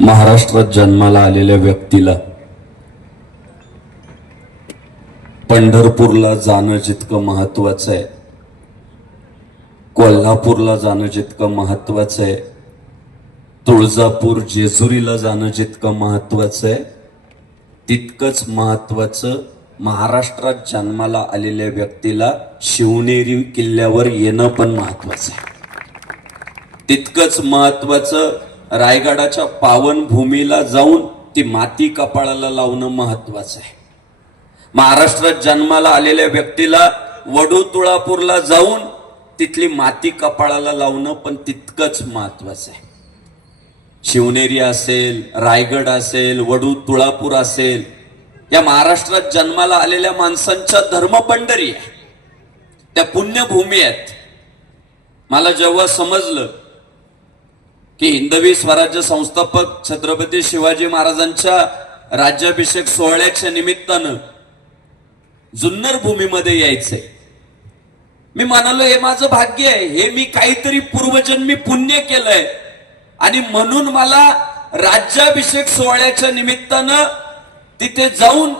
महाराष्ट्रात जन्माला आलेल्या व्यक्तीला पंढरपूरला जाणं जितकं महत्वाचं आहे, कोल्हापूरला जाणं जितकं महत्वाचं आहे, तुळजापूर जेजुरीला जाणं जितकं महत्वाचं आहे, तितकंच महत्वाचं महाराष्ट्रात जन्माला आलेल्या व्यक्तीला शिवनेरी किल्ल्यावर येणं पण महत्वाचं आहे. तितकंच महत्वाचं रायगडाच्या पावनभूमीला जाऊन ती माती कपाळाला लावणं महत्वाचं आहे. महाराष्ट्रात जन्माला आलेल्या व्यक्तीला वडू तुळापूरला जाऊन तिथली माती कपाळाला लावणं पण तितकंच महत्वाचं आहे. शिवनेरी असेल, रायगड असेल, वडू तुळापूर असेल, या महाराष्ट्रात जन्माला आलेल्या माणसांच्या धर्मपंढरी आहे, त्या पुण्यभूमी आहेत. मला जेव्हा समजलं की हिंदवी स्वराज्य संस्थापक छत्रपती शिवाजी महाराजांच्या राज्याभिषेक सोहळ्याच्या निमित्तानं जुन्नर भूमीमध्ये यायचंय, मी म्हणालो हे माझं भाग्य आहे, हे मी काहीतरी पूर्वजन्मी पुण्य केलंय आणि म्हणून मला राज्याभिषेक सोहळ्याच्या निमित्तानं तिथे जाऊन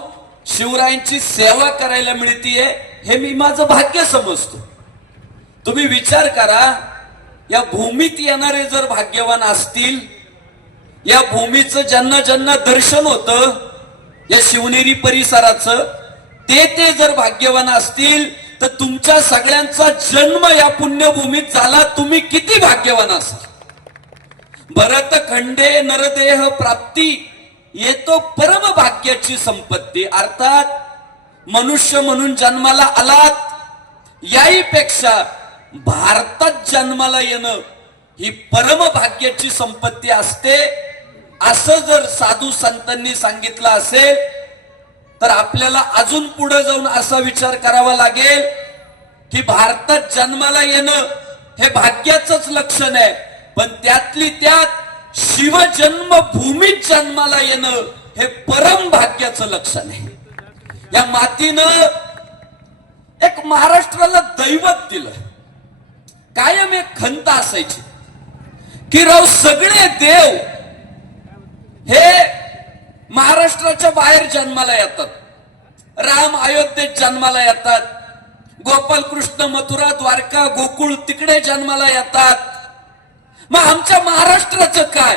शिवरायांची सेवा करायला मिळतीये, हे मी माझं भाग्य समजतो. तुम्ही विचार करा, या भूमीत येणारे जर भाग्यवान असतील, या भूमीचं ज्यांना ज्यांना दर्शन होतं या शिवनेरी परिसराचं, ते जर भाग्यवान असतील तर तुमच्या सगळ्यांचा जन्म या पुण्यभूमीत झाला, तुम्ही किती भाग्यवान असाल. भरतखंडे नरदेह प्राप्ती येतो परम भाग्याची संपत्ती. अर्थात मनुष्य म्हणून जन्माला आलात, याहीपेक्षा भारतात जन्माला येणं ही परम भाग्याची संपत्ती असते, असं जर साधू संतांनी सांगितलं असेल तर आपल्याला अजून पुढे जाऊन असा विचार करावा लागेल की भारतात जन्माला येणं हे भाग्याचंच लक्षण आहे, पण त्यातली त्यात शिवजन्मभूमीत जन्माला येणं हे परम भाग्याचं लक्षण आहे. या मातीनं एक महाराष्ट्राला दैवत दिलं. कायम एक खंत असायची की राव सगळे देव हे महाराष्ट्राच्या बाहेर जन्माला येतात. राम अयोध्येत जन्माला येतात, गोपाल कृष्ण मथुरा द्वारका गोकुळ तिकडे जन्माला येतात. मग आमच्या महाराष्ट्राचं काय?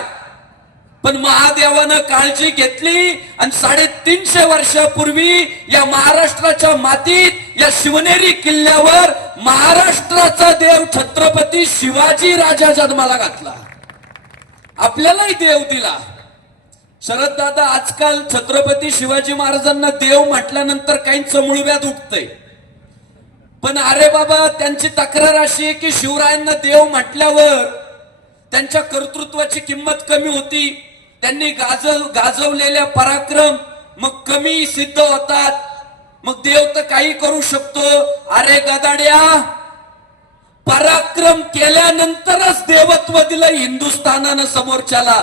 पण महादेवानं काळजी घेतली आणि 350 वर्षापूर्वी या महाराष्ट्राच्या मातीत या शिवनेरी किल्ल्यावर महाराष्ट्राचा देव छत्रपती शिवाजी राजा जन्माला घातला. आपल्यालाही देव दिला. शरद दादा, आजकाल छत्रपती शिवाजी महाराजांना देव म्हटल्यानंतर काहींचं मुळव्याध उठतंय, पण अरे बाबा, त्यांची तक्रार अशी आहे की शिवरायांना देव म्हटल्यावर त्यांच्या कर्तृत्वाची किंमत कमी होती, त्यांनी गाजवलेल्या पराक्रम मग कमी सिद्ध होतात, मग देव तर काही करू शकतो. अरे गदाड्या, पराक्रम केल्यानंतरच देवत्व दिलं हिंदुस्थानानं समोरच्याला,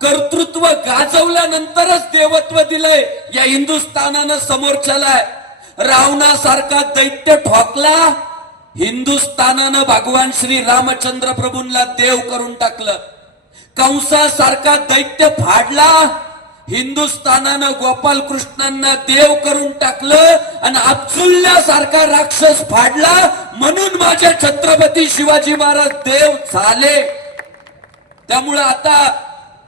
कर्तृत्व गाजवल्यानंतरच देवत्व दिलंय या हिंदुस्थानानं समोरच्याला. रावणासारखा दैत्य ठोकला, हिंदुस्थानानं भगवान श्री रामचंद्र प्रभूंना देव करून टाकलं. कंसासारखा दैत्य फाडला, हिंदुस्थानानं गोपाल कृष्णांना देव करून टाकलं आणि अब्दुल्लासारखा राक्षस फाडला, म्हणून माझे छत्रपती शिवाजी महाराज देव झाले. त्यामुळे आता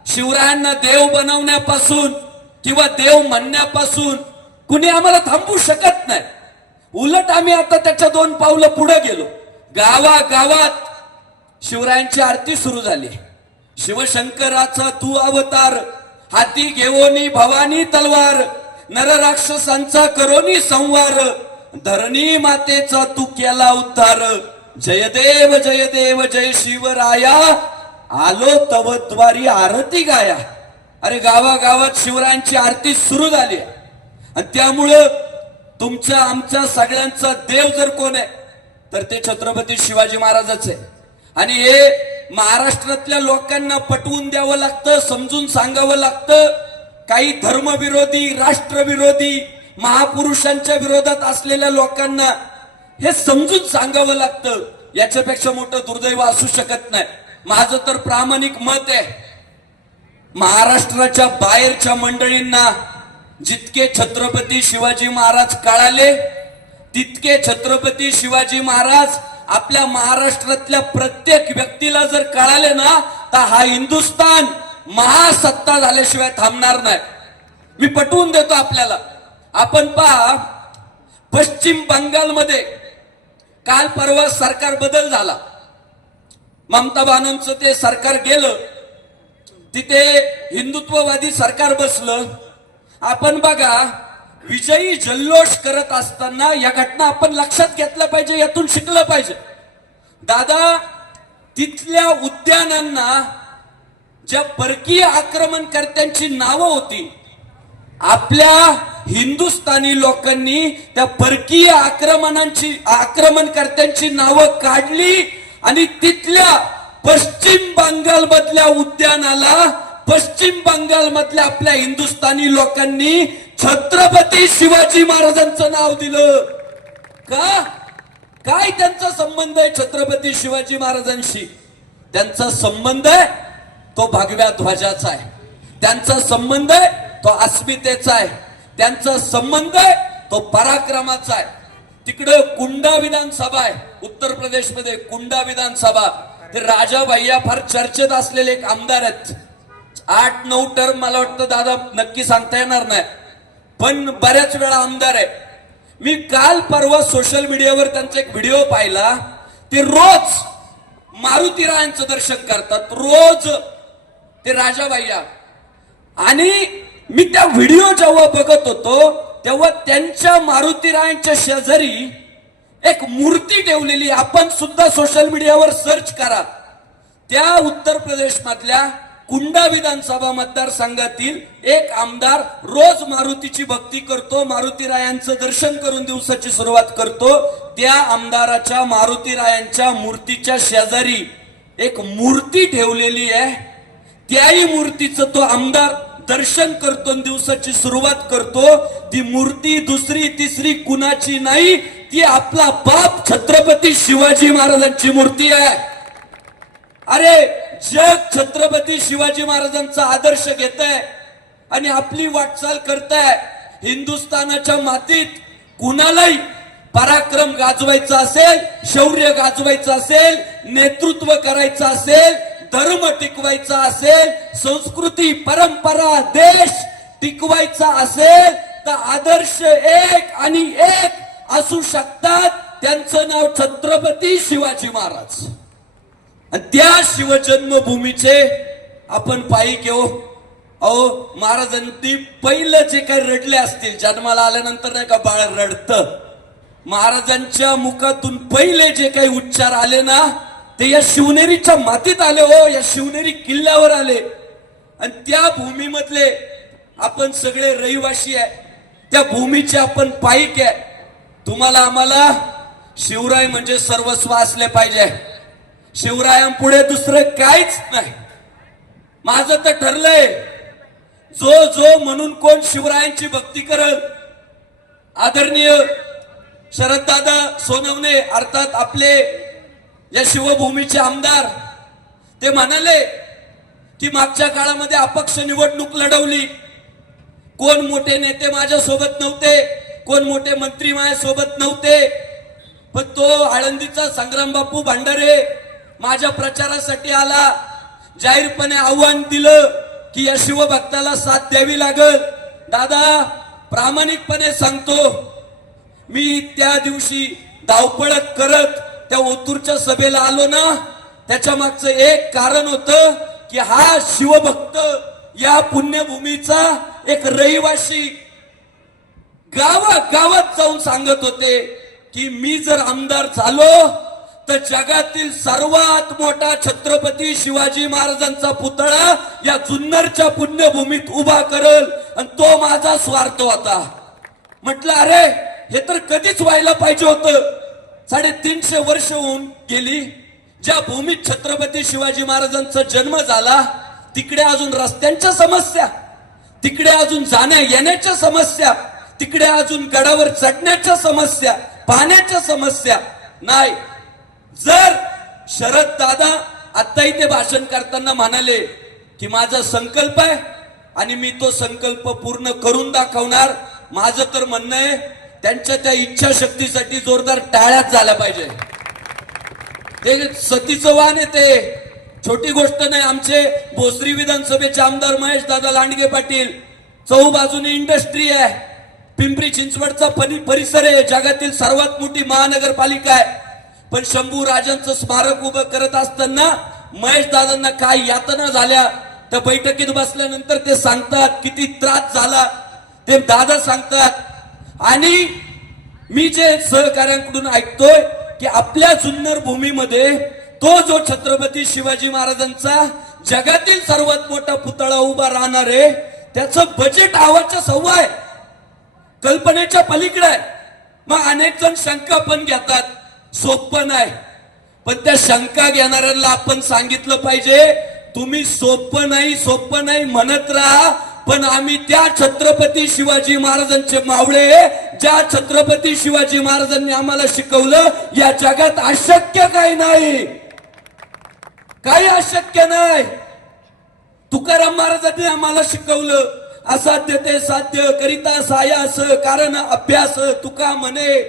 शिवरायांना देव बनवण्यापासून किंवा देव म्हणण्यापासून कुणी आम्हाला थांबवू शकत नाही. उलट आम्ही आता त्याच्या 2 पावलं पुढे गेलो. गावागावात शिवरायांची आरती सुरू झाली. शिवशंकराचा तू अवतार, हाती घेवोनी भवानी तलवार, नर राक्षसांचा करोनी संवार, धरणी मातेचा तू केला उद्धार, जय देव जय देव जय शिवराया, आलो तव द्वारी आरती गाया. अरे गावागावात शिवरायांची आरती सुरू झाली आणि त्यामुळं तुमच्या आमच्या सगळ्यांचा देव जर कोण आहे तर ते छत्रपती शिवाजी महाराजच आहे. आणि हे महाराष्ट्रातल्या लोकांना पटवून द्यावं लागतं, समजून सांगावं लागतं. काही धर्मविरोधी, राष्ट्रविरोधी, महापुरुषांच्या विरोधात असलेल्या लोकांना हे समजून सांगावं लागतं. याच्यापेक्षा मोठं दुर्दैव असू शकत नाही. माझं तर प्रामाणिक मत आहे, महाराष्ट्राच्या बाहेरच्या मंडळींना जितके छत्रपती शिवाजी महाराज कळाले तितके छत्रपती शिवाजी महाराज आपल्या महाराष्ट्रातल्या प्रत्येक व्यक्तीला जर कळाले ना तर हा हिंदुस्थान महासत्ता झाल्याशिवाय थांबणार नाही. मी पटवून देतो आपल्याला. आपण पहा, पश्चिम बंगालमध्ये काल परवा सरकार बदल झाला. ममता बानर्जींचं ते सरकार गेलं, तिथे हिंदुत्ववादी सरकार बसलं. आपण बघा, विजयी जल्लोष करत असताना या घटना आपण लक्षात घेतल्या पाहिजे, यातून शिकलं पाहिजे. दादा, तिथल्या उद्यानांना ज्या परकीय आक्रमणकर्त्यांची नावं होती, आपल्या हिंदुस्थानी लोकांनी त्या परकीय आक्रमणकर्त्यांची नावं काढली आणि तिथल्या पश्चिम बंगाल मधल्या उद्यानाला पश्चिम बंगाल मधल्या आपल्या हिंदुस्थानी लोकांनी छत्रपती शिवाजी महाराजांचं नाव दिलं. का? काय त्यांचा संबंध आहे छत्रपती शिवाजी महाराजांशी? त्यांचा संबंध आहे तो भगव्या ध्वजाचा आहे. त्यांचा संबंध आहे तो अस्मितेचा आहे. त्यांचा संबंध आहे तो पराक्रमाचा आहे. तिकडे कुंडा विधानसभा आहे उत्तर प्रदेशमध्ये, कुंडा विधानसभा. ते राजा भैया फार चर्चेत असलेले एक आमदार आहेत. 8-9 टर्म मला वाटतं दादा नक्की सांगता येणार नाही, पण बऱ्याच वेळा आमदार आहे. मी काल परवा सोशल मीडियावर त्यांचा एक व्हिडिओ पाहिला. ते रोज मारुतीरायांचं दर्शन करतात, रोज ते राजा भैया. आणि मी त्या व्हिडिओ जेव्हा बघत होतो तेव्हा त्यांच्या मारुतीरायांच्या शेजारी एक मूर्ती ठेवलेली. आपण सुद्धा सोशल मीडियावर सर्च करा. त्या उत्तर प्रदेश मधल्या कुंडा विधानसभा मतदारसंघातील एक आमदार रोज मारुतीची भक्ती करतो, मारुतीरायांचं दर्शन करून दिवसाची सुरुवात करतो. त्या आमदाराच्या मारुतीरायांच्या मूर्तीच्या शेजारी एक मूर्ती ठेवलेली आहे. त्याही मूर्तीचं तो आमदार दर्शन करतो, दिवसाची सुरुवात करतो. ती मूर्ती दुसरी तिसरी कुणाची नाही, ती आपला बाप छत्रपती शिवाजी महाराजांची मूर्ती आहे. अरे, जग छत्रपती शिवाजी महाराजांचा आदर्श घेत आहे आणि आपली वाटचाल करताय. हिंदुस्थानाच्या मातीत कुणालाही पराक्रम गाजवायचा असेल, शौर्य गाजवायचं असेल, नेतृत्व करायचं असेल, धर्म टिकवायचा असेल, संस्कृती परंपरा देश टिकवायचा असेल तर आदर्श एक आणि एक असू शकतात. त्यांचं नाव छत्रपती शिवाजी महाराज. आणि त्या शिवजन्मभूमीचे आपण पायी घेऊ. अहो, महाराजांनी पहिलं जे काही रडले असतील, जन्माला आल्यानंतर नाही का बाळ रडतं, महाराजांच्या मुखातून पहिले जे काही उच्चार आले ना ते या शिवनेरीच्या मातीत आले. हो, या शिवनेरी किल्ल्यावर आले. आणि त्या भूमीमधले आपण सगळे रहिवासी आहे, त्या भूमीचे आपण पाईक आहे. तुम्हाला आम्हाला शिवराय म्हणजे सर्वस्व असले पाहिजे. शिवरायांपुढे दुसरं काहीच नाही. माझं तर ठरलंय, जो म्हणून कोण शिवरायांची भक्ती करल, आदरणीय शरददादा सोनवणे अर्थात आपले या शिवभूमीचे आमदार, ते म्हणाले की मागच्या काळामध्ये अपक्ष निवडणूक लढवली, कोण मोठे नेते माझ्या सोबत नव्हते, कोण मोठे मंत्री माझ्या सोबत नव्हते, पण तो आळंदीचा संग्राम बापू भांडारे माझ्या प्रचारासाठी आला. जाहीरपणे आव्हान दिलं की या शिवभक्ताला साथ द्यावी लागल. दादा, प्रामाणिकपणे सांगतो, मी त्या दिवशी धावपळत करत त्या ओतूरच्या सभेला आलो ना, त्याच्या मागचं एक कारण होतं की हा शिवभक्त या पुण्यभूमीचा एक रहिवासी गावात जाऊन सांगत होते की मी जर आमदार झालो तर जगातील सर्वात मोठा छत्रपती शिवाजी महाराजांचा पुतळा या जुन्नरच्या पुण्यभूमीत उभा करल. आणि तो माझा स्वार्थ होता. म्हटलं, अरे, हे तर कधीच व्हायला पाहिजे होतं. 350 वर्ष होऊन गेली. ज्या भूमीत छत्रपती शिवाजी महाराजांचा जन्म झाला तिकडे अजून रस्त्यांच्या समस्या, तिकडे अजून जाण्या येण्याच्या समस्या, तिकडे अजून गडावर चढण्याच्या समस्या, पाण्याच्या समस्या नाही. जर शरद दादा आता इथे भाषण करताना म्हणाले की माझा संकल्प आहे आणि मी तो संकल्प पूर्ण करून दाखवणार. माझं तर म्हणणं आहे त्यांच्या त्या इच्छाशक्तीसाठी जोरदार टाळ्याच झाल्या पाहिजे. ते सतीचं वाण आहे, ते छोटी गोष्ट नाही. आमचे भोसरी विधानसभेचे आमदार महेश दादा लांडगे पाटील, चहूबाजूने इंडस्ट्री आहे, पिंपरी चिंचवडचा परिसर आहे, जगातील सर्वात मोठी महानगरपालिका आहे. पण शंभू राजांचं स्मारक उभं करत असताना महेश दादांना काय यातना झाल्या त्या बैठकीत बसल्यानंतर ते सांगतात, किती त्रास झाला ते दादा सांगतात. आणि मी जे सहकार्यांकडून ऐकतोय की आपल्या जुन्नर भूमीमध्ये तो जो छत्रपती शिवाजी महाराजांचा जगातील सर्वात मोठा पुतळा उभा राहणार आहे, त्याचं बजेट आवाच्या सव्वा आहे, कल्पनेच्या पलीकडे आहे. मग अनेक जण शंका पण घेतात, सोपं नाही. पण त्या शंका घेणाऱ्यांना आपण सांगितलं पाहिजे, तुम्ही सोपं नाही म्हणत राहा, पण आम्ही त्या छत्रपती शिवाजी महाराजांचे मावळे, ज्या छत्रपती शिवाजी महाराजांनी आम्हाला शिकवलं या जगात अशक्य काही नाही, काही अशक्य नाही. तुकाराम महाराजांनी आम्हाला शिकवलं, असाध्य ते साध्य करिता सायास कारण अभ्यास तुका म्हणे.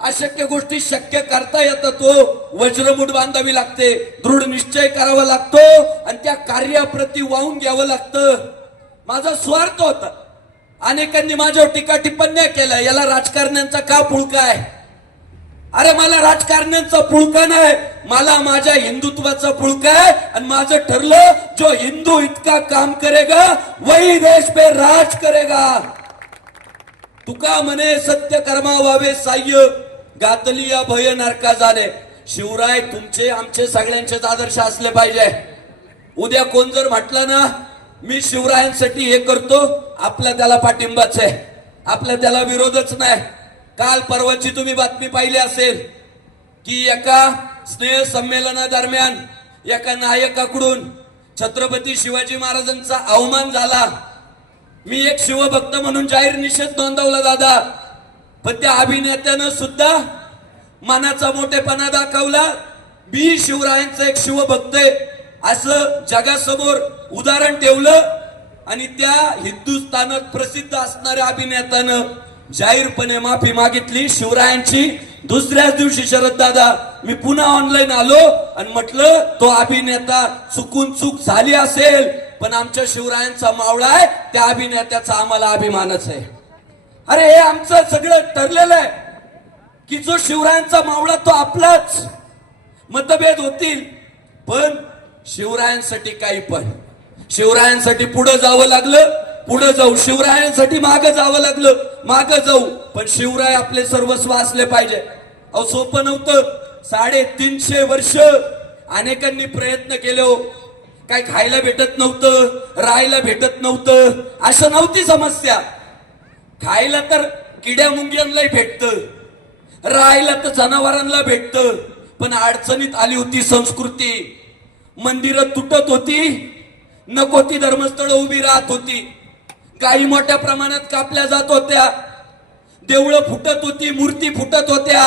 अशक्य गोष्टी शक्य करता येतात, तो वज्रमुठ बांधावी लागते, दृढ निश्चय करावा लागतो आणि त्या कार्याप्रती वाहून घ्यावं लागतं. माझा स्वार्थ होता, अनेकांनी माझ्यावर टीका टिप्पण्या केल्या, याला राजकारण्यांचा का पुळका आहे. अरे मला राजकारण्यांचा पुळका नाही, मला माझ्या हिंदुत्वाचा पुळका आहे. आणि माझं ठरलं, जो हिंदू इतका काम करेगा वही देश पे राज करेगा. तुका म्हणे सत्य कर्मा व्हावे साह्य, गातली या भय नरका जाणे. शिवराय तुमचे आमचे सगळ्यांचेच आदर्श असले पाहिजे. उद्या कोण जर म्हटलं ना मी शिवरायांसाठी हे करतो, आपला त्याला पाठिंबाच आहे, आपला त्याला विरोधच नाही. काल परवाची तुम्ही बातमी पाहिली असेल की एका स्नेह संमेलनादरम्यान एका नायकाकडून छत्रपती शिवाजी महाराजांचा अवमान झाला. मी एक शिवभक्त म्हणून जाहीर निषेध नोंदवला दादा, पण त्या अभिनेत्यानं सुद्धा मनाचा मोठेपणा दाखवला. मी शिवरायांचा एक शिवभक्त आहे असं जगासमोर उदाहरण ठेवलं आणि त्या हिंदुस्थानात प्रसिद्ध असणाऱ्या अभिनेत्यानं जाहीरपणे माफी मागितली शिवरायांची. दुसऱ्याच दिवशी शरद दादा मी पुन्हा ऑनलाईन आलो आणि म्हटलं तो अभिनेता चुकून चूक झाली असेल, पण आमच्या शिवरायांचा मावळा आहे, त्या अभिनेत्याचा आम्हाला अभिमानच आहे. अरे हे आमचं सगळं ठरलेलं आहे की जो शिवरायांचा मावळा तो आपलाच. मतभेद होतील पण शिवरायांसाठी काही पण, शिवरायांसाठी पुढे जावं लागलं पुढे जाऊ, शिवरायांसाठी मागे जावं लागलं मागे जाऊ, पण शिवराय आपले सर्वस्व असले पाहिजे. अहो सोपं नव्हतं. 350 वर्ष अनेकांनी प्रयत्न केले हो. काय खायला भेटत नव्हतं, राहायला भेटत नव्हतं, असं नव्हती समस्या. खायला तर किड्या मुंग्यांनाही भेटतं, राहायला तर जनावरांना भेटतं, पण अडचणीत आली होती संस्कृती. मंदिरं तुटत होती, नको ती धर्मस्थळ उभी राहत होती, गायी मोठ्या प्रमाणात कापल्या जात होत्या, देवळं फुटत होती, मूर्ती फुटत होत्या,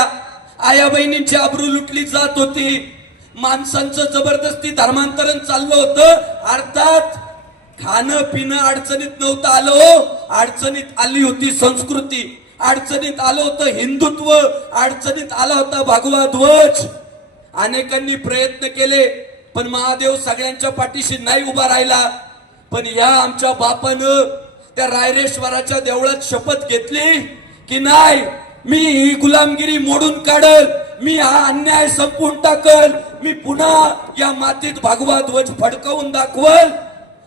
आया बहिणींची आबरू लुटली जात होती, माणसांचं जबरदस्ती धर्मांतरण चाललं होतं. अर्थात खाणं पिणं अडचणीत नव्हतं आलं हो, अडचणीत आली होती संस्कृती, अडचणीत आलं होतं हिंदुत्व, अडचणीत आला होता भगवा ध्वज. अनेकांनी प्रयत्न केले पण महादेव सगळ्यांच्या पाठीशी नाही उभा राहिला. पण या आमच्या बापानं त्या रायरेश्वराच्या देवळात शपथ घेतली की नाही, मी ही गुलामगिरी मोडून काढल, मी हा अन्याय संपवून टाकल, मी पुन्हा या मातीत भगवा ध्वज फडकवून दाखवल.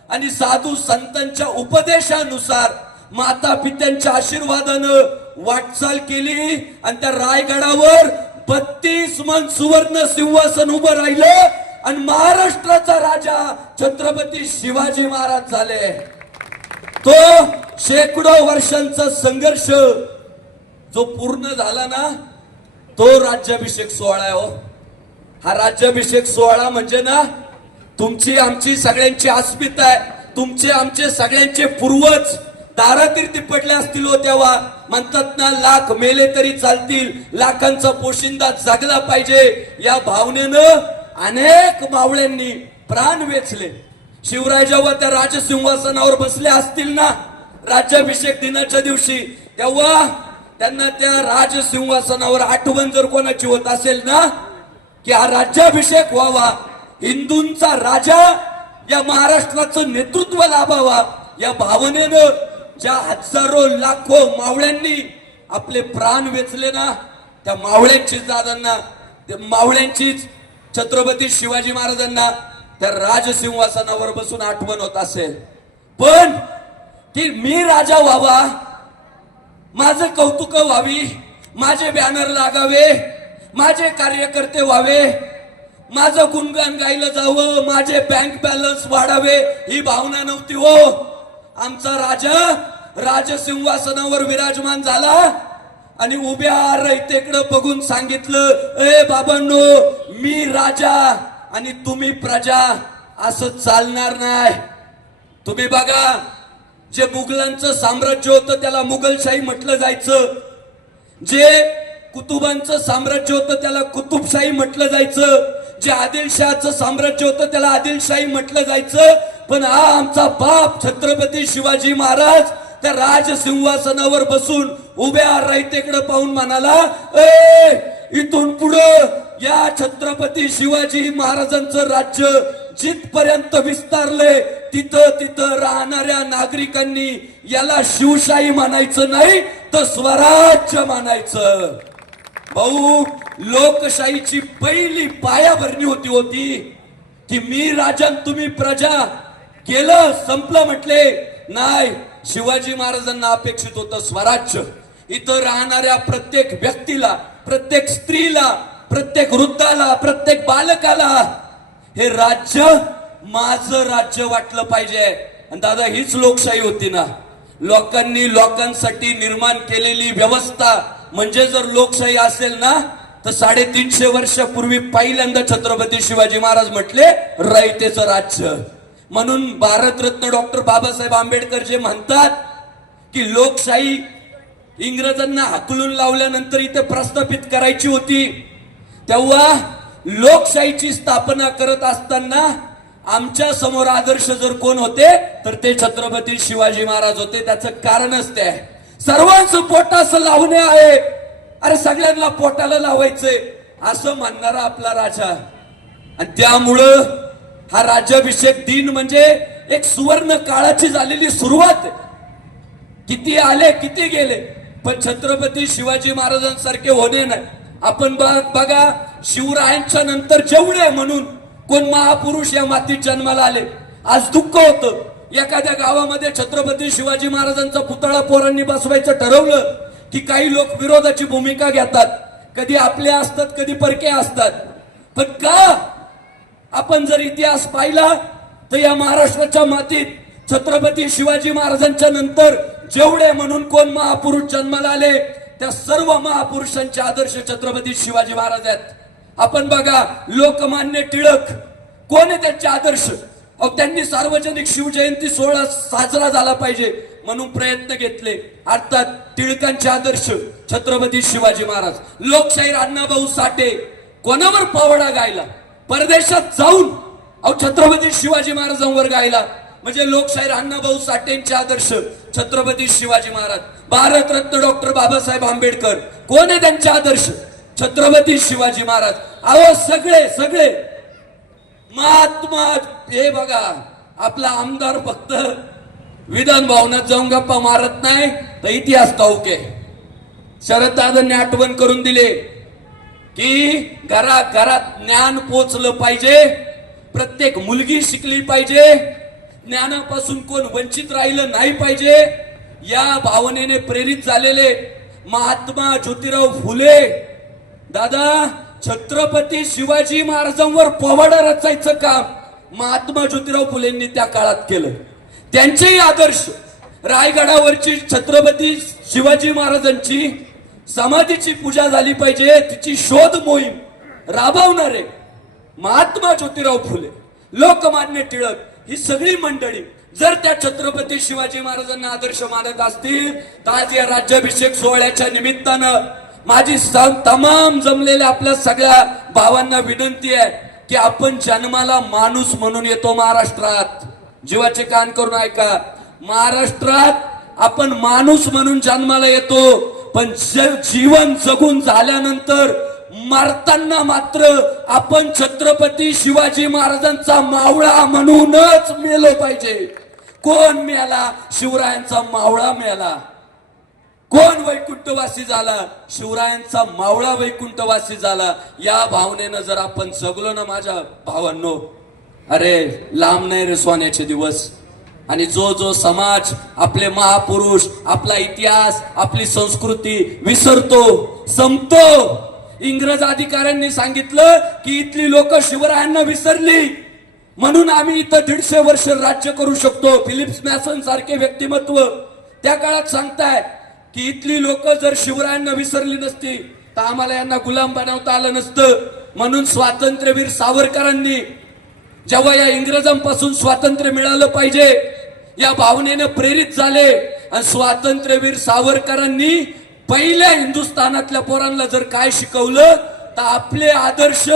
आणि साधू संतांच्या उपदेशानुसार माता पित्यांच्या आशीर्वादानं वाटचाल केली आणि त्या रायगडावर 32 मन सुवर्ण सिंहासन उभं राहिलं आणि महाराष्ट्राचा राजा छत्रपती शिवाजी महाराज झाले. तो शेकडो वर्षांचा संघर्ष जो पूर्ण झाला ना, तो राज्याभिषेक सोहळा आहे हो. हा राज्याभिषेक सोहळा म्हणजे ना तुमची आमची सगळ्यांची अस्मिता आहे. तुमचे आमचे सगळ्यांचे पूर्वज दारातीर्थी पडले असतील हो, तेव्हा म्हणतात ना लाख मेले तरी चालतील, लाखांचा पोशिंदा जगला पाहिजे. या भावनेनं अनेक मावळ्यांनी प्राण वेचले. शिवराय जेव्हा त्या राजसिंहासनावर बसले असतील ना राज्याभिषेक दिनाच्या दिवशी, तेव्हा त्यांना त्या राजसिंहासनावर आठवण जर कोणाची होत असेल ना की हा राज्याभिषेक व्हावा, हिंदूंचा राजा या महाराष्ट्राचं नेतृत्व लाभावा, या भावनेनं ज्या हजारो लाखो मावळ्यांनी आपले प्राण वेचले ना, त्या मावळ्यांचीच दादांना, त्या मावळ्यांचीच छत्रपती शिवाजी महाराजांना त्या राजसिंहासनावर बसून आठवण होत असेल. पण की मी राजा व्हावा, माझं कौतुक व्हावी, माझे बॅनर लागावे, माझे कार्यकर्ते व्हावे, माझं गुणगान गायलं जावं, माझे बँक बॅलन्स वाढावे, ही भावना नव्हती हो. आमचा राजा राजसिंहासनावर विराजमान झाला आणि उभ्या रयतेकडे बघून सांगितलं, ए बाबांनो, मी राजा आणि तुम्ही प्रजा, असं चालणार नाही. तुम्ही बघा, जे मुघलांचं साम्राज्य होतं त्याला मुघलशाही म्हटलं जायचं, जे कुतुबांचं साम्राज्य होतं त्याला कुतुबशाही म्हटलं जायचं, जे आदिलशहाचं साम्राज्य होतं त्याला आदिलशाही म्हटलं जायचं. पण हा आमचा बाप छत्रपती शिवाजी महाराज त्या राजसिंहासनावर बसून उभ्या रयतेकडे पाहून म्हणाला, इथून पुढं या छत्रपती शिवाजी महाराजांचं राज्य जिथपर्यंत विस्तारले तिथं तिथं राहणाऱ्या नागरिकांनी याला शिवशाही म्हणायचं नाही तर स्वराज्य म्हणायचं. भाऊ, लोकशाहीची पहिली पायाभरणी होती की मी राजा तुम्ही प्रजा. केलं, संपलं म्हटले नाही. शिवाजी महाराजांना अपेक्षित होतं स्वराज्य. इथं राहणाऱ्या प्रत्येक व्यक्तीला, प्रत्येक स्त्रीला, प्रत्येक वृद्धाला, प्रत्येक बालकाला हे राज्य माझं राज्य वाटलं पाहिजे. आणि दादा, हीच लोकशाही होती ना. लोकांनी लोकांसाठी निर्माण केलेली व्यवस्था म्हणजे जर लोकशाही असेल ना तर 350 वर्षापूर्वी पहिल्यांदा छत्रपती शिवाजी महाराज म्हटले रयतेचं राज्य. म्हणून भारतरत्न डॉक्टर बाबासाहेब आंबेडकर जे म्हणतात की लोकशाही इंग्रजांना हाकलून लावल्यानंतर इथे प्रस्थापित करायची होती, तेव्हा लोकशाहीची स्थापना करत असताना आमच्या समोर आदर्श जर कोण होते तर ते छत्रपती शिवाजी महाराज होते. त्याचं कारणच ते आहे, सर्वांचं पोटास लावणे आहे. अरे सगळ्यांना पोटाला लावायचंय असं म्हणणारा आपला राजा. आणि त्यामुळं हा राज्याभिषेक दिन म्हणजे एक सुवर्ण काळाची झालेली सुरुवात. किती आले किती गेले पण छत्रपती शिवाजी महाराजांसारखे होणे नाही. आपण बघा, शिवरायांच्या नंतर जेवढे म्हणून कोण महापुरुष या मातीत जन्माला आले. आज दुःख होतं, एखाद्या गावामध्ये छत्रपती शिवाजी महाराजांचा पुतळा पोरांनी बसवायचं ठरवलं की काही लोक विरोधाची भूमिका घेतात. कधी आपले असतात, कधी परके असतात. पण का? आपण जर इतिहास पाहिला तर या महाराष्ट्राच्या मातीत छत्रपती शिवाजी महाराजांच्या नंतर जेवढे म्हणून कोण महापुरुष जन्माला आले त्या सर्व महापुरुषांचे आदर्श छत्रपती शिवाजी महाराज आहेत. आपण बघा, लोकमान्य टिळक कोण आहे त्यांचे आदर्श? त्यांनी सार्वजनिक शिवजयंती सोहळा साजरा झाला पाहिजे म्हणून प्रयत्न घेतले. अर्थात टिळकांचे आदर्श छत्रपती शिवाजी महाराज. लोकशाहीर अण्णाभाऊ साठे कोणावर पावडा गायला? परदेशात जाऊन छत्रपती शिवाजी महाराजांवर गायला. म्हणजे लोकशाहीर अण्णाभाऊ साठेंचे आदर्श छत्रपती शिवाजी महाराज. भारतरत्न डॉक्टर बाबासाहेब आंबेडकर कोण आहे त्यांचे आदर्श? छत्रपती शिवाजी महाराज. अहो सगळे सगळे महात्मा. हे बघा, आपला आमदार फक्त विधान भवनात जाऊन गप्पा मारत नाही तर इतिहास ठाऊक आहे. शरद दादांनी आठवण करून दिले की घराघरात ज्ञान पोचलं पाहिजे, प्रत्येक मुलगी शिकली पाहिजे, ज्ञानापासून कोण वंचित राहिलं नाही पाहिजे. या भावनेने प्रेरित झालेले महात्मा ज्योतिराव फुले दादा छत्रपती शिवाजी महाराजांवर पोवाडा रचायचं काम महात्मा ज्योतिराव फुलेंनी त्या काळात केलं. त्यांचेही आदर्श रायगडावरची छत्रपती शिवाजी महाराजांची समाधीची पूजा झाली पाहिजे, तिची शोध मोहीम राबवणारे महात्मा ज्योतिराव फुले, लोकमान्य टिळक, ही सगळी मंडळी जर त्या छत्रपती शिवाजी महाराजांना आदर्श मानत असतील तर आज या राज्याभिषेक सोहळ्याच्या निमित्तानं माझी तमाम जमलेल्या आपल्या सगळ्या भावांना विनंती आहे की आपण जन्माला माणूस म्हणून येतो महाराष्ट्रात. जीवाचे कान करून ऐका. महाराष्ट्रात आपण माणूस म्हणून जन्माला येतो, पण जीवन जगून झाल्यानंतर मरताना मात्र आपण छत्रपती शिवाजी महाराजांचा मावळा म्हणूनच मेलो पाहिजे. कोण मेला? शिवरायांचा मावळा मेला. कोण वैकुंठवासी झाला? शिवरायांचा मावळा वैकुंठवासी झाला. या भावनेनं जर आपण जगलो ना माझ्या भावांनो, अरे लांब नाही रे सोन्याचे दिवस. आणि जो जो समाज आपले महापुरुष, आपला इतिहास, आपली संस्कृती विसरतो, संपतो. इंग्रज अधिकाऱ्यांनी सांगितलं की इथली लोक शिवरायांना विसरली म्हणून आम्ही इथं 150 वर्ष राज्य करू शकतो. फिलिप्स मॅसन सारखे व्यक्तिमत्व त्या काळात सांगताय की इथली लोक जर शिवरायांना विसरली नसती तर आम्हाला यांना गुलाम बनवता आलं नसतं. म्हणून स्वातंत्र्यवीर सावरकरांनी जेव्हा या इंग्रजांपासून स्वातंत्र्य मिळालं पाहिजे या भावनेने प्रेरित झाले आणि स्वातंत्र्यवीर सावरकरांनी पहिल्या हिंदुस्थानातल्या पोरांना जर काय शिकवलं तर आपले आदर्श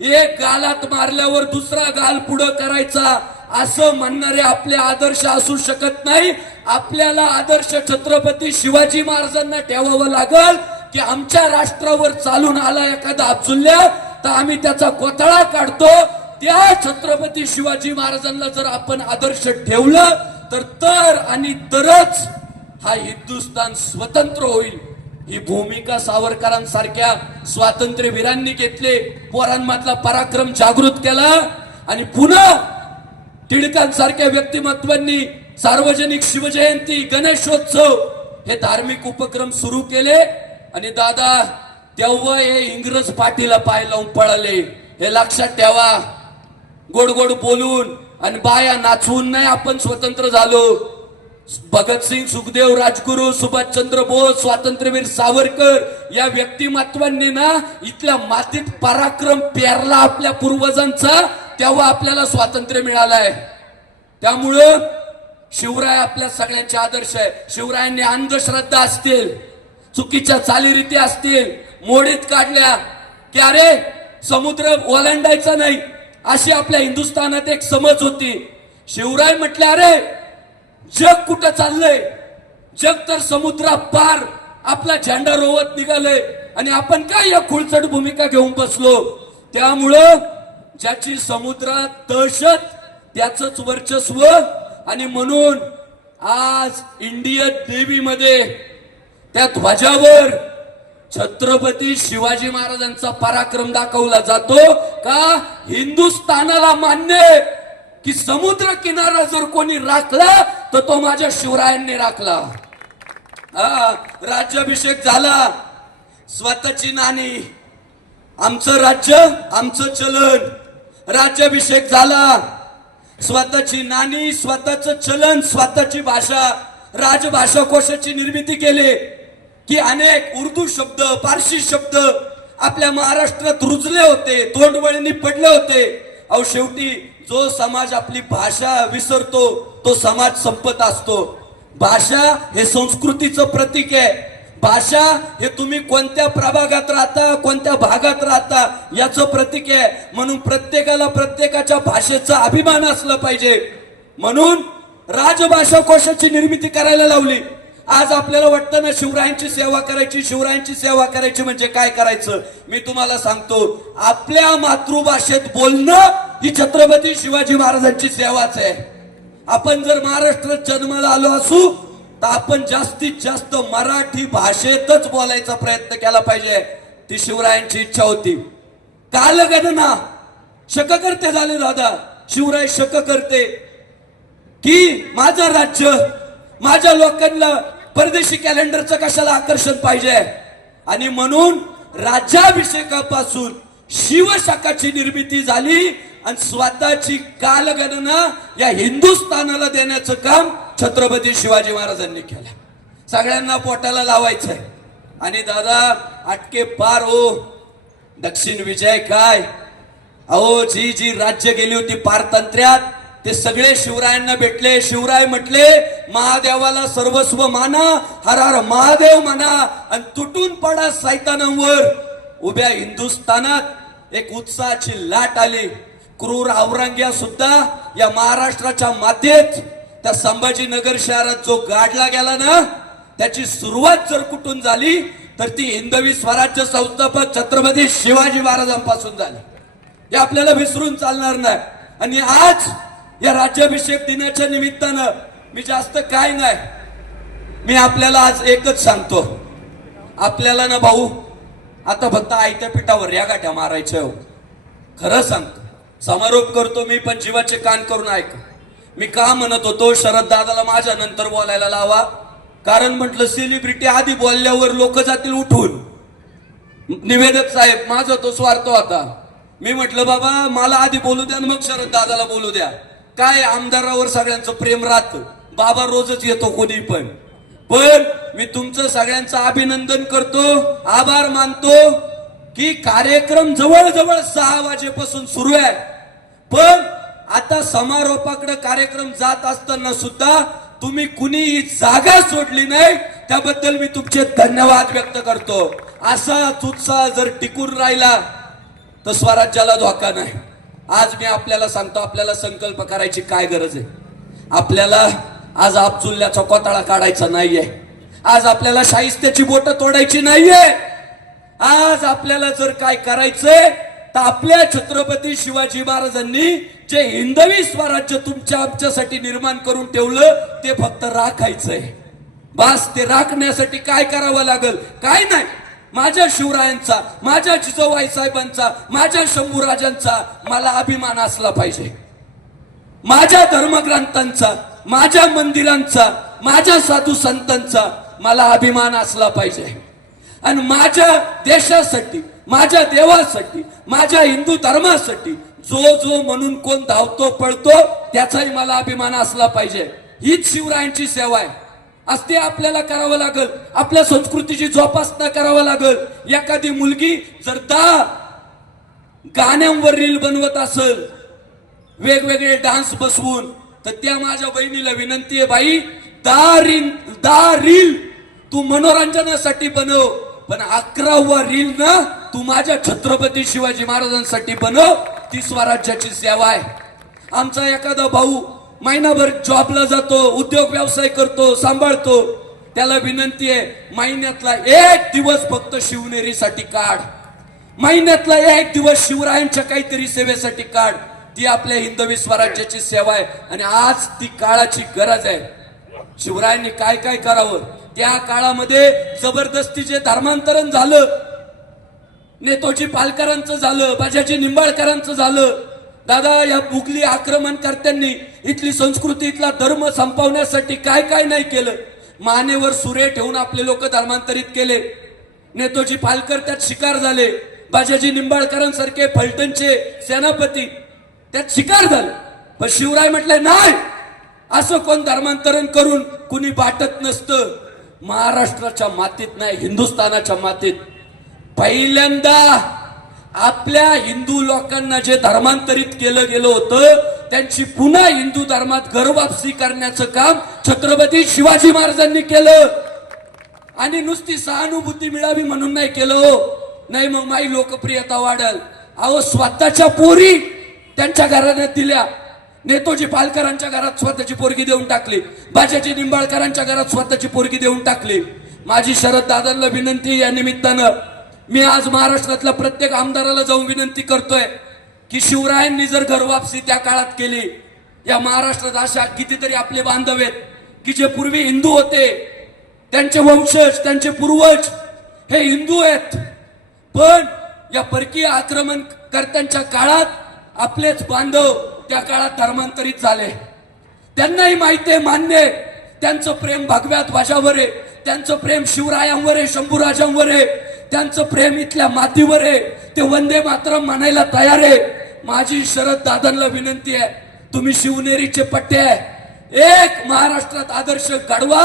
एक गालात मारल्यावर दुसरा गाल पुढं करायचा असं म्हणणारे आपले आदर्श असू शकत नाही. आपल्याला आदर्श छत्रपती शिवाजी महाराजांना ठेवावं लागल की आमच्या राष्ट्रावर चालून आला एखादा अब्दुल्ला तर आम्ही त्याचा कोथळा काढतो. त्या छत्रपती शिवाजी महाराजांना जर आपण आदर्श ठेवलं तर आणि तरच हा हिंदुस्थान स्वतंत्र होईल. ही भूमिका सावरकरांसारख्या स्वातंत्र्यवीरांनी घेतले. पोरांमधला पराक्रम जागृत केला आणि पुन्हा टिळकांसारख्या व्यक्तिमत्वांनी सार्वजनिक शिवजयंती, गणेशोत्सव हे धार्मिक उपक्रम सुरू केले. आणि दादा तेव्हा हे इंग्रज पाठीला पाय लावून पळाले. हे लक्षात ठेवा. गोड गोड बोलून आणि बाया नाचवून नाही आपण स्वतंत्र झालो. भगतसिंग, सुखदेव, राजगुरू, सुभाषचंद्र बोस, स्वातंत्र्यवीर सावरकर या व्यक्तिमत्वांनी ना इथल्या मातीत पराक्रम पेरला आपल्या पूर्वजांचा. तेव्हा आपल्याला स्वातंत्र्य मिळालंय. त्यामुळं शिवराय आपल्या सगळ्यांचे आदर्श आहे. शिवरायांनी अंधश्रद्धा असतील, चुकीच्या चालीरीती असतील, मोडीत काढल्या की अरे समुद्र ओलांडायचा नाही अशी आपल्या हिंदुस्थानात एक समज होती. शिवराय म्हटले अरे जग कुठं चाललंय? जग तर समुद्रा पार आपला झेंडा रोवत निघालंय आणि आपण काय या खुळचट भूमिका घेऊन बसलो. त्यामुळं ज्याची समुद्रात दहशत त्याचंच वर्चस्व. आणि म्हणून आज इंडियन नेव्हीमध्ये त्या ध्वजावर छत्रपती शिवाजी महाराजांचा पराक्रम दाखवला जातो का हिंदुस्थानाला मान्य की समुद्र किनारा जर कोणी राखला तर तो माझ्या शिवरायांनी राखला. राज्याभिषेक झाला, स्वतःची नाणी, आमचं राज्य, आमचं चलन. राज्याभिषेक झाला, स्वतःची नाणी, स्वतःचं चलन, स्वतःची भाषा. राजभाषा कोशाची निर्मिती केली की अनेक उर्दू शब्द, पारशी शब्द आपल्या महाराष्ट्रात रुजले होते, तोंडवळींनी पडले होते. अहो शेवटी जो समाज आपली भाषा विसरतो तो समाज संपत असतो. भाषा हे संस्कृतीचं प्रतीक आहे. भाषा हे तुम्ही कोणत्या प्रभागात राहता, कोणत्या भागात राहता याचं प्रतीक आहे. म्हणून प्रत्येकाला प्रत्येकाच्या भाषेचा अभिमान असला पाहिजे. म्हणून राजभाषा कोशाची निर्मिती करायला लावली. आज आपल्याला वाटतं ना शिवरायांची सेवा करायची, शिवरायांची सेवा करायची म्हणजे काय करायचं? मी तुम्हाला सांगतो, आपल्या मातृभाषेत बोलणं ही छत्रपती शिवाजी महाराजांची सेवाच आहे. आपण जर महाराष्ट्रात जन्माला आलो असू तर आपण जास्तीत जास्त मराठी भाषेतच बोलायचा प्रयत्न केला पाहिजे. ती शिवरायांची इच्छा होती. कालगणना शककर्ते झाले दादा. शिवराय शककर्ते की माझं राज्य, माझ्या लोकांना परदेशी कॅलेंडरचं कशाला आकर्षण पाहिजे. आणि म्हणून राज्याभिषेकापासून शिवशकाची निर्मिती झाली आणि स्वतःची कालगणना या हिंदुस्थानाला देण्याचं काम छत्रपती शिवाजी महाराजांनी केलं. सगळ्यांना पोटाला लावायचंय. आणि दादा अटके पार हो, दक्षिण विजय काय. अहो जी जी राज्य गेली होती पारतंत्र्यात ते सगळे शिवरायांना भेटले. शिवराय म्हटले महादेवाला सर्वस्व माना, हर हर महादेव म्हणा आणि तुटून पडा सैतानांवर. उभ्या हिंदुस्थानात एक उत्साहाची लाट आली. क्रूर औरंग्या सुद्धा या महाराष्ट्राच्या मातेत त्या संभाजीनगर शहरात जो गाडला गेला ना, त्याची सुरुवात जर कुठून झाली तर ती हिंदवी स्वराज्य संस्थापक छत्रपती शिवाजी महाराजांपासून झाली. हे आपल्याला विसरून चालणार नाही. आणि आज या राज्याभिषेक दिनाच्या निमित्तानं मी जास्त काय नाही, मी आपल्याला आज एकच सांगतो, आपल्याला ना भाऊ आता फक्त आयत्या पिठावर या गाठ्या मारायच्या हो. खरं सांगतो, समारोप करतो मी, पण जीवाचे कान करून ऐक. मी का म्हणत होतो शरद दादाला माझ्या नंतर बोलायला लावा, कारण म्हटलं सेलिब्रिटी आधी बोलल्यावर लोक जातील उठून. निवेदक साहेब माझा तो स्वार्थ होता, मी म्हटलं बाबा मला आधी बोलू द्या मग शरद दादाला बोलू द्या. काय आमदारावर सगळ्यांचं प्रेम राहतं, बाबा रोजच येतो कोणी पण मी तुमचं सगळ्यांचं अभिनंदन करतो, आभार मानतो की कार्यक्रम जवळजवळ 6 वाजेपासून सुरू आहे. पण आता समारोपाकडे कार्यक्रम जात असताना सुद्धा तुम्ही कुणीही जागा सोडली नाही, त्याबद्दल मी तुमचे धन्यवाद व्यक्त करतो. असाच उत्साह जर टिकून राहिला तर स्वराज्याला धोका नाही. आज मी आपल्याला सांगतो, आपल्याला संकल्प करायची काय गरज आहे. आपल्याला आज आपचुल्याचा कोताळा काढायचा नाहीये, आज आपल्याला शाहिस्त्याची बोट तोडायची नाहीये. आज आपल्याला जर काय करायचंय तर आपल्या छत्रपती शिवाजी महाराजांनी जे हिंदवी स्वराज्य तुमच्या आमच्यासाठी निर्माण करून ठेवलं ते फक्त राखायचंय. बस ते राखण्यासाठी काय करावं लागेल, काय नाही. माझ्या शिवरायांचा, माझ्या जिजाबाई साहेबांचा, माझ्या शंभूराजांचा मला अभिमान असला पाहिजे. माझ्या धर्मग्रंथांचा, माझ्या मंदिरांचा, माझ्या साधू संतांचा मला अभिमान असला पाहिजे. आणि माझ्या देशासाठी, माझ्या देवासाठी, माझ्या हिंदू धर्मासाठी जो म्हणून कोण धावतो पळतो त्याचाही मला अभिमान असला पाहिजे. हीच शिवरायांची सेवा आहे. असते आपल्याला करावं लागल, आपल्या संस्कृतीची जोपासना करावं लागल. एखादी मुलगी जर गाण्यांवर रील बनवत असेल, वेगवेगळे डान्स बसवून, तर त्या माझ्या बहिणीला विनंती आहे, बाई दा रील तू मनोरंजनासाठी बनव, पण 11वा रील ना तू माझ्या छत्रपती शिवाजी महाराजांसाठी बनव. ती स्वराज्याची सेवा आहे. आमचा एखादा भाऊ महिनाभर जॉबला जातो, उद्योग व्यवसाय करतो, सांभाळतो, त्याला विनंती आहे महिन्यातला 1 दिवस फक्त शिवनेरीसाठी काढ, महिन्यातला 1 दिवस शिवरायांच्या काहीतरी सेवेसाठी काढ. ती आपल्या हिंदवी स्वराज्याची सेवा आहे आणि आज ती काळाची गरज आहे. शिवरायांनी काय काय करावं, त्या काळामध्ये जबरदस्तीचे धर्मांतरण झालं, नेतोजी पालकरांचं झालं, बाजाजी निंबाळकरांचं झालं. दादा या मुघली आक्रमणकर्त्यांनी इथली संस्कृती, इथला धर्म संपवण्यासाठी काय काय नाही केलं. मानेवर सुरे ठेवून आपले लोक धर्मांतरित केले. नेतोजी पालकर त्यात शिकार झाले, बाजाजी निंबाळकरांसारखे फलटणचे सेनापती त्यात शिकार झाले. पण शिवराय म्हटले नाही, असं कोण धर्मांतरण करून कुणी बाटत नसतं. महाराष्ट्राच्या मातीत नाही, हिंदुस्थानाच्या मातीत पहिल्यांदा आपल्या हिंदू लोकांना जे धर्मांतरित केलं गेलं होतं त्यांची पुन्हा हिंदू धर्मात घरवापसी करण्याचं काम छत्रपती शिवाजी महाराजांनी केलं. आणि नुसती सहानुभूती मिळावी म्हणून नाही केलं, नाही मग माझी लोकप्रियता वाढल. अहो स्वतःच्या पोरी त्यांच्या घराण्यात दिल्या. नेतोजी पालकरांच्या घरात स्वतःची पोरगी देऊन टाकली, बाजाजी निंबाळकरांच्या घरात स्वतःची पोरगी देऊन टाकली. माझी शरद दादांना विनंती, या निमित्तानं मी आज महाराष्ट्रातल्या प्रत्येक आमदाराला जाऊन विनंती करतोय की शिवरायांनी जर घरवापसी त्या काळात केली, या महाराष्ट्रात अशा कितीतरी आपले बांधव आहेत की जे पूर्वी हिंदू होते, त्यांचे वंशज, त्यांचे पूर्वज हे हिंदू आहेत, पण या परकीय आक्रमणकर्त्यांच्या काळात आपलेच बांधव त्या काळात धर्मांतरित झाले. त्यांनाही माहिती आहे, मान्य आहे, त्यांचं प्रेम भगव्या ध्वजावर आहे, त्यांचं प्रेम शिवरायांवर आहे, शंभूराजांवर आहे, त्यांचं प्रेम इथल्या मातीवर आहे. ते वंदे मातरम म्हणायला तयार आहे. माझी शरद दादांना विनंती आहे, तुम्ही शिवनेरीचे पट्टे आहे, एक महाराष्ट्रात आदर्श घडवा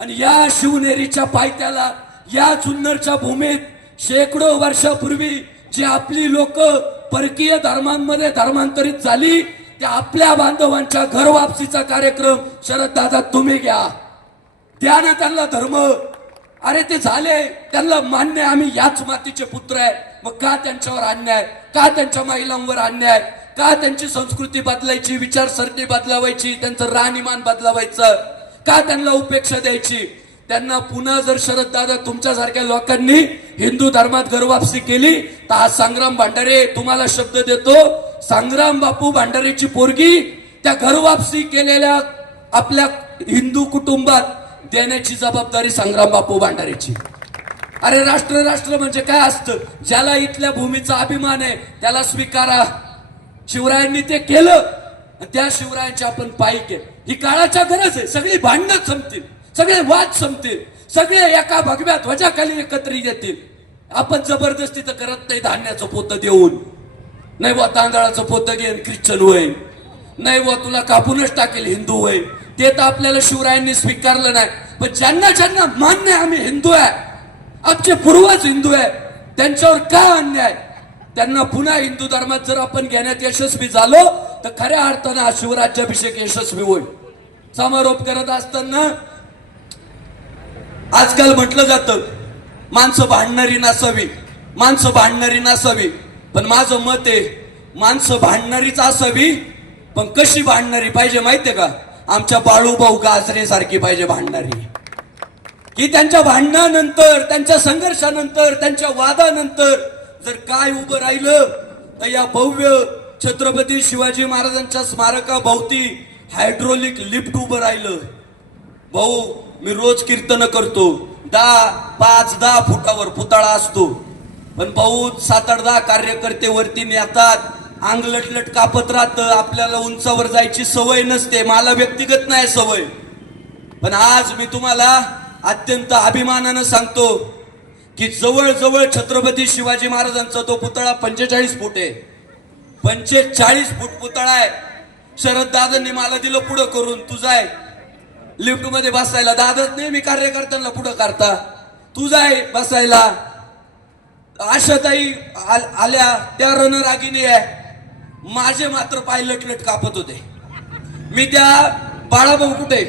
आणि या शिवनेरीच्या पायथ्याला, या जुन्नरच्या भूमीत शेकडो वर्षापूर्वी जी आपली लोक परकीय धर्मांमध्ये धर्मांतरित झाली, त्या आपल्या बांधवांच्या घरवापसीचा कार्यक्रम शरद दादा तुम्ही घ्या. द्या ना त्यांना धर्म. अरे ते झाले, त्यांना मान्य आम्ही याच मातीचे पुत्र आहे, मग का त्यांच्यावर अन्याय, का त्यांच्या महिलांवर अन्याय, का त्यांची संस्कृती बदलायची, विचारसरणी बदलावायची, त्यांचं राहणीमान बदलावायचं, का त्यांना उपेक्षा द्यायची? त्यांना पुन्हा जर शरद दादा तुमच्यासारख्या लोकांनी हिंदू धर्मात घरवापसी केली तर आज संग्राम भांडारे, तुम्हाला शब्द देतो, संग्राम बापू भांडारेची पोरगी त्या घरवापसी केलेल्या आपल्या हिंदू कुटुंबात देण्याची जबाबदारी संग्राम बापू भांडारेची. अरे राष्ट्र राष्ट्र म्हणजे काय असतं? ज्याला इथल्या भूमीचा अभिमान आहे त्याला स्वीकारा. शिवरायांनी ते केलं, त्या शिवरायांचे आपण पायी केले. ही काळाच्या गरज आहे. सगळी भांडणं संपतील, सगळे वाद संपतील, सगळे एका भगव्या ध्वजाखाली एकत्रित येतील. आपण जबरदस्ती तर करत नाही. धान्याचं पोतं देऊन नाही व तांदळाचं पोतं घेऊन ख्रिश्चन होईल, नाही व तुला कापूनच टाकेल हिंदू होईल. ते तर आपल्याला शिवरायांनी स्वीकारलं नाही. पण ज्यांना ज्यांना मान्य आहे आम्ही हिंदू आहे, आमचे पूर्वज हिंदू आहे, त्यांच्यावर का अन्याय? त्यांना पुन्हा हिंदू धर्मात जर आपण घेण्यात यशस्वी झालो तर खऱ्या अर्थानं हा शिवराज्याभिषेक यशस्वी होईल. समारोप करत असताना आजकाल म्हटलं जातं माणसं भांडणारी नसावी, माणसं भांडणारी नसावी. पण माझं मत आहे माणसं भांडणारीच असावी, पण कशी भांडणारी पाहिजे माहितीये का? आमच्या बाळूभाऊ गाजरे सारखी पाहिजे भांडणारी, की त्यांच्या भांडणानंतर, त्यांच्या संघर्षानंतर, त्यांच्या वादानंतर जर काय उभं राहिलं तर या भव्य छत्रपती शिवाजी महाराजांच्या स्मारकाभोवती हायड्रोलिक लिफ्ट उभं राहिलं. भाऊ मी रोज कीर्तन करतो, 5-10 फुटावर पुतळा असतो, पण भाऊ 7-8 कार्यकर्ते वरती नेतात, अंग लटलट कापत राहतं. आपल्याला उंचावर जायची सवय नसते, मला व्यक्तिगत नाही सवय. पण आज मी तुम्हाला अत्यंत अभिमानानं सांगतो की जवळजवळ छत्रपती शिवाजी महाराजांचा तो पुतळा 45 फूट आहे. 45 फूट पुतळा आहे. शरद दादांनी मला दिलं पुढं करून, तू जाय लिफ्ट मध्ये बसायला. दादाच नेहमी कार्यकर्त्यांना पुढं करता, तू जाय बसायला. आशाताई आल्या, त्या रणरागिणी आहे. माझे मात्र पाय लटलट कापत होते. मी त्या बाळाभाऊ कुठे,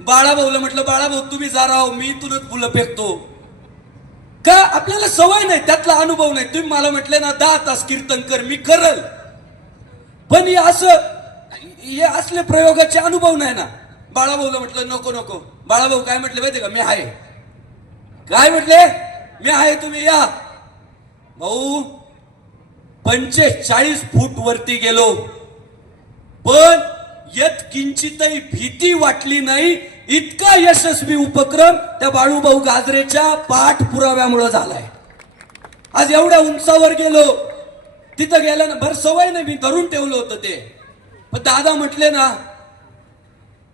बाळाभाऊला म्हटलं बाळाभाऊ तुम्ही जा राव, मी इथूनच फुलं फेकतो. का? आपल्याला सवय नाही, त्यातला अनुभव नाही. तुम्ही मला म्हटले ना 10 तास कीर्तन कर, मी करल, पण हे असले प्रयोगाचे अनुभव नाही ना. बाळाभाऊला म्हटलं नको नको. बाळाभाऊ काय म्हटले माहितीये का? मी आहे. काय म्हटले? मी आहे, तुम्ही या. भाऊ 45 फूट वरती गेलो, पण यत किंचितही भीती वाटली नाही. इतका यशस्वी उपक्रम त्या बाळूभाऊ गाजरेच्या पाठपुराव्यामुळे झालाय. आज एवढ्या उंचावर गेलो, तिथं गेलं ना, भर सवय नाही, मी धरून ठेवलं होतं ते. पण दादा म्हटले ना,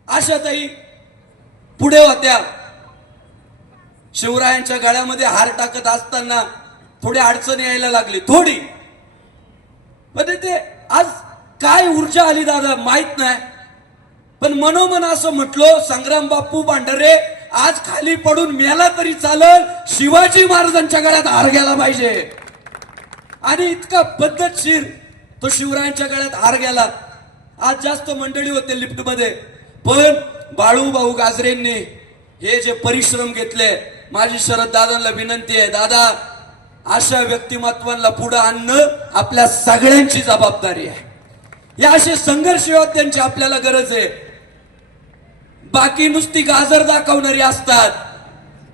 आशाताई पुढे होत्या. शिवरायांच्या गळ्यामध्ये हार टाकत असताना थोडी अडचण यायला लागली, थोडी. पण ते आज काय ऊर्जा आली दादा माहित नाही. पण मनोमन असं म्हटलो, संग्राम बापू भांडारे आज खाली पडून मेला तरी चालल, शिवाजी महाराजांच्या गळ्यात हार गेला पाहिजे. आणि इतका पद्धतशीर तो शिवरायांच्या गळ्यात हार गेला. आज जास्त मंडळी होते लिफ्ट मध्ये, पण बाळूभाऊ गाजरेंनी हे जे परिश्रम घेतले, माझी शरद दादांना विनंती आहे, दादा अशा व्यक्तिमत्वांना पुढे आणणं आपल्या सगळ्यांची जबाबदारी आहे. या असे संघर्ष योद्ध्यांची आपल्याला गरज आहे. बाकी नुसती गाजर दाखवणारी असतात,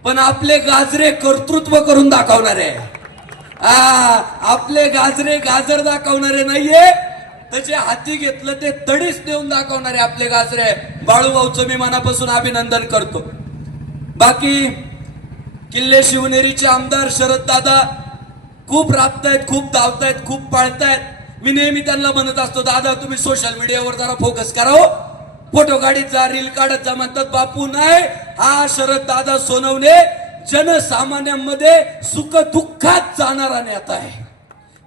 पण आपले गाजरे कर्तृत्व करून दाखवणारे. आपले गाजरे गाजर दाखवणारे नाहीये, त्याचे हाती घेतलं ते तडीच देऊन दाखवणारे आपले गाजरे. बाळूभाऊचं मी मनापासून अभिनंदन करतो. बाकी किल्ले शिवनेरीचे आमदार शरद दादा खूप राबतायत, खूप धावतायत, खूप पाळतायत. मी नेहमी त्यांना म्हणत असतो, दादा तुम्ही सोशल मीडियावर जरा फोकस करा हो, फोटो काढीत जा, रील काढत जा. म्हणतात बापू नाही, हा शरद दादा सोनवणे जनसामान्यांमध्ये सुख दुःखात जाणारा नेता आहे.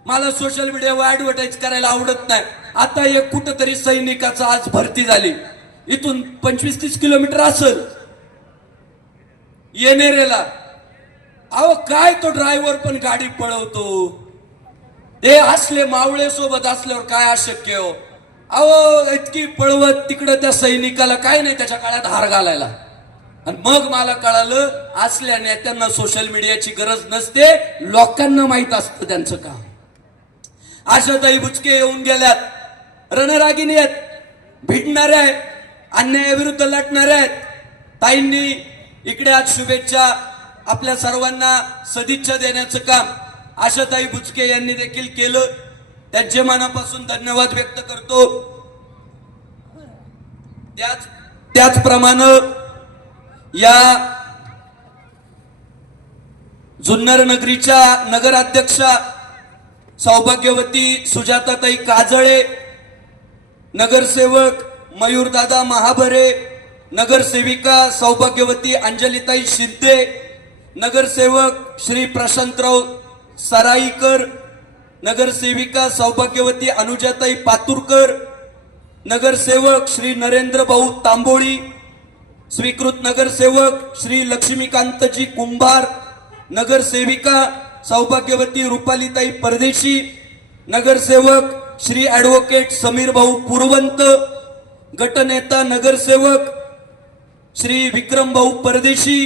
मला सोशल मीडियावर ऍडव्हर्टाईज करायला आवडत नाही. आता एक कुठंतरी सैनिकाचा आज भरती झाली, इथून 25-30 किलोमीटर असेल येणेरेला. अहो काय तो ड्रायव्हर पण गाडी पळवतो, ते असले मावळे सोबत असल्यावर काय अशक्य हो. अहो इतकी पळवत तिकडं त्या सैनिकाला काय नाही त्याच्या काळात हार घालायला. आणि मग मला कळालं असल्या नेत्यांना सोशल मीडियाची गरज नसते, लोकांना माहित असतं त्यांचं काम. आशाताई बुचके येऊन गेल्यात, रणरागिणी आहेत, भिडणाऱ्या आहेत, अन्यायाविरुद्ध लढणाऱ्या आहेत. ताईंनी इकडे आज शुभेच्छा आपल्या सर्वांना सदिच्छा देण्याचं काम आशाताई बुचके यांनी देखील केलं. त्यांचे मनापासून धन्यवाद व्यक्त करतो. त्याचप्रमाणे या जुन्नर नगरीच्या नगराध्यक्षा सौभाग्यवती सुजाताताई काजळे, नगरसेवक मयूरदादा महाभरे, नगरसेविका सौभाग्यवती अंजलीताई शिंदे, नगरसेवक श्री प्रशांतराव सराईकर, नगरसेविका सौभाग्यवती अनुजाताई पातुरकर, नगरसेवक श्री नरेंद्र भाऊ तांबोळी, स्वीकृत नगरसेवक श्री लक्ष्मीकांतजी कुंभार, नगरसेविका सौभाग्यवती रुपालीताई परदेशी, नगरसेवक श्री ॲडव्होकेट समीर भाऊ पुरवंत, गटनेता नगरसेवक श्री विक्रम भाऊ परदेशी,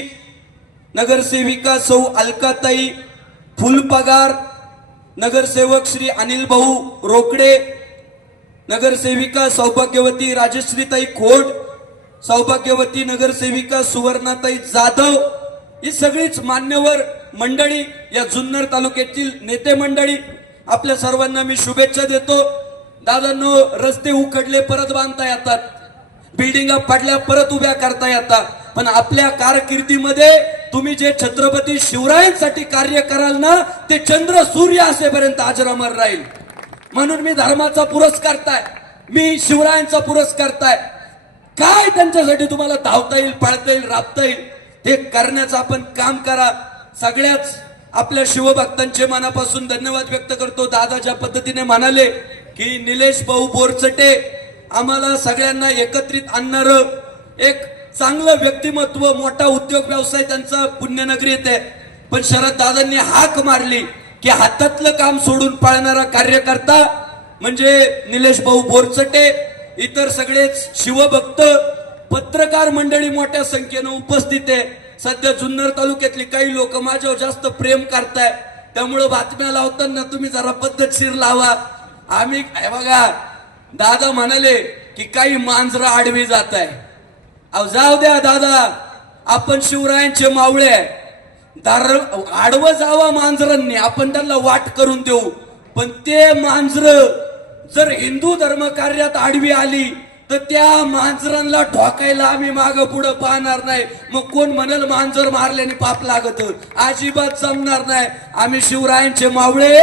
नगरसेविका सौ अलकाताई फुलपगार, नगरसेवक श्री अनिल भाऊ रोकडे, नगरसेविका सौभाग्यवती राजश्रीताई खोड, सौभाग्यवती नगरसेविका सुवर्णाताई जाधव, ही सगळीच मान्यवर मंडळी, या जुन्नर तालुक्यातील नेते मंडळी, आपल्या सर्वांना मी शुभेच्छा देतो. दादांनो, रस्ते उखडले परत बांधता येतात, बिल्डिंगा पडल्या परत उभ्या करता येतात, पण आपल्या कारकिर्दीमध्ये तुम्ही जे छत्रपती शिवरायांसाठी कार्य कराल ना, ते चंद्र सूर्य असेपर्यंत अजरामर राहील. म्हणून मी धर्माचा पुरस्कारताय, मी शिवरायांचा पुरस्कारताय. काय त्यांच्यासाठी तुम्हाला धावता येईल, पळता येईल, राबता येईल, ते करण्याचं आपण काम करा. सगळ्याच आपल्या शिवभक्तांचे मनापासून धन्यवाद व्यक्त करतो. दादा ज्या पद्धतीने म्हणाले की निलेश भाऊ बोरचटे आम्हाला सगळ्यांना एकत्रित आणणारं एक चांगलं व्यक्तिमत्व, मोठा उद्योग व्यवसाय त्यांचा पुण्यनगरी येते. पण शरद दादांनी हाक मारली की हातातलं काम सोडून पाळणारा कार्यकर्ता म्हणजे निलेश भाऊ बोरचटे. इतर सगळेच शिवभक्त, पत्रकार मंडळी मोठ्या संख्येनं उपस्थित आहे. सध्या जुन्नर तालुक्यातली काही लोक माझ्यावर जास्त प्रेम करताय, त्यामुळे बातम्या लावताना तुम्ही जरा पद्धतशीर लावा. आम्ही बघा, दादा म्हणाले की काही मांजरं आडवी जात आहे. अहो जाऊ द्या दादा, आपण शिवरायांचे मावळे, आडवं जावा मांजरांनी, आपण त्यांना वाट करून देऊ. पण ते मांजर जर हिंदू धर्म कार्यात आडवी आली तर त्या मांजरांना ठोकायला आम्ही माग पुढे पाहणार नाही. मग कोण म्हणेल मांजर मारल्याने पाप लागत, अजिबात जमणार नाही. आम्ही शिवरायांचे मावळे,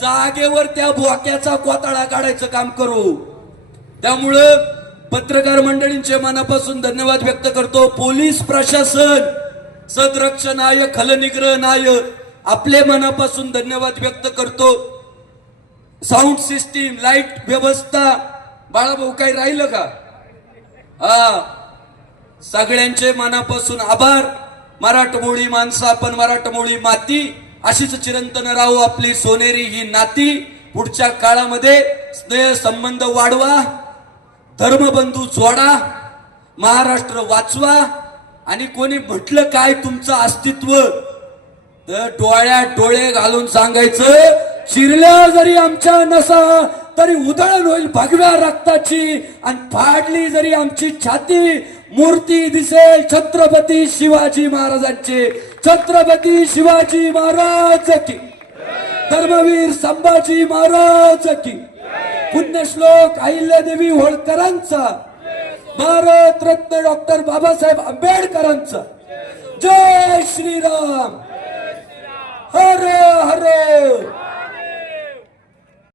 जागेवर त्या बोक्याचा कोताळा काढायचं काम करू. त्यामुळं पत्रकार मंडळींचे मनापासून धन्यवाद व्यक्त करतो. पोलीस प्रशासन, सदरक्षणाय खलनिग्रहणाय आपले मनापासून धन्यवाद व्यक्त करतो. साऊंड सिस्टीम, लाईट व्यवस्था, बाळाभाऊ काही राहिलं का? सगळ्यांचे मनापासून आभार. मराठमोळी माणसं आपण, मराठमोळी माती, अशीच चिरंतन राहू आपली सोनेरी ही नाती. पुढच्या काळामध्ये स्नेह संबंध वाढवा, धर्मबंधू जोडा, महाराष्ट्र वाचवा. आणि कोणी म्हटलं काय तुमचं अस्तित्व, तर डोळ्यात डोळे घालून सांगायचं, चिरल्या जरी आमच्या नसा तरी उधळण होईल भगव्या रक्ताची, आणि फाडली जरी आमची छाती मूर्ती दिसेल छत्रपती शिवाजी महाराजांचे. छत्रपती शिवाजी महाराज की, धर्मवीर संभाजी महाराज की, पुण्यश्लोक अहिल्यादेवी होळकरांचा, भारत रत्न डॉक्टर बाबासाहेब आंबेडकरांचा. जय श्रीराम.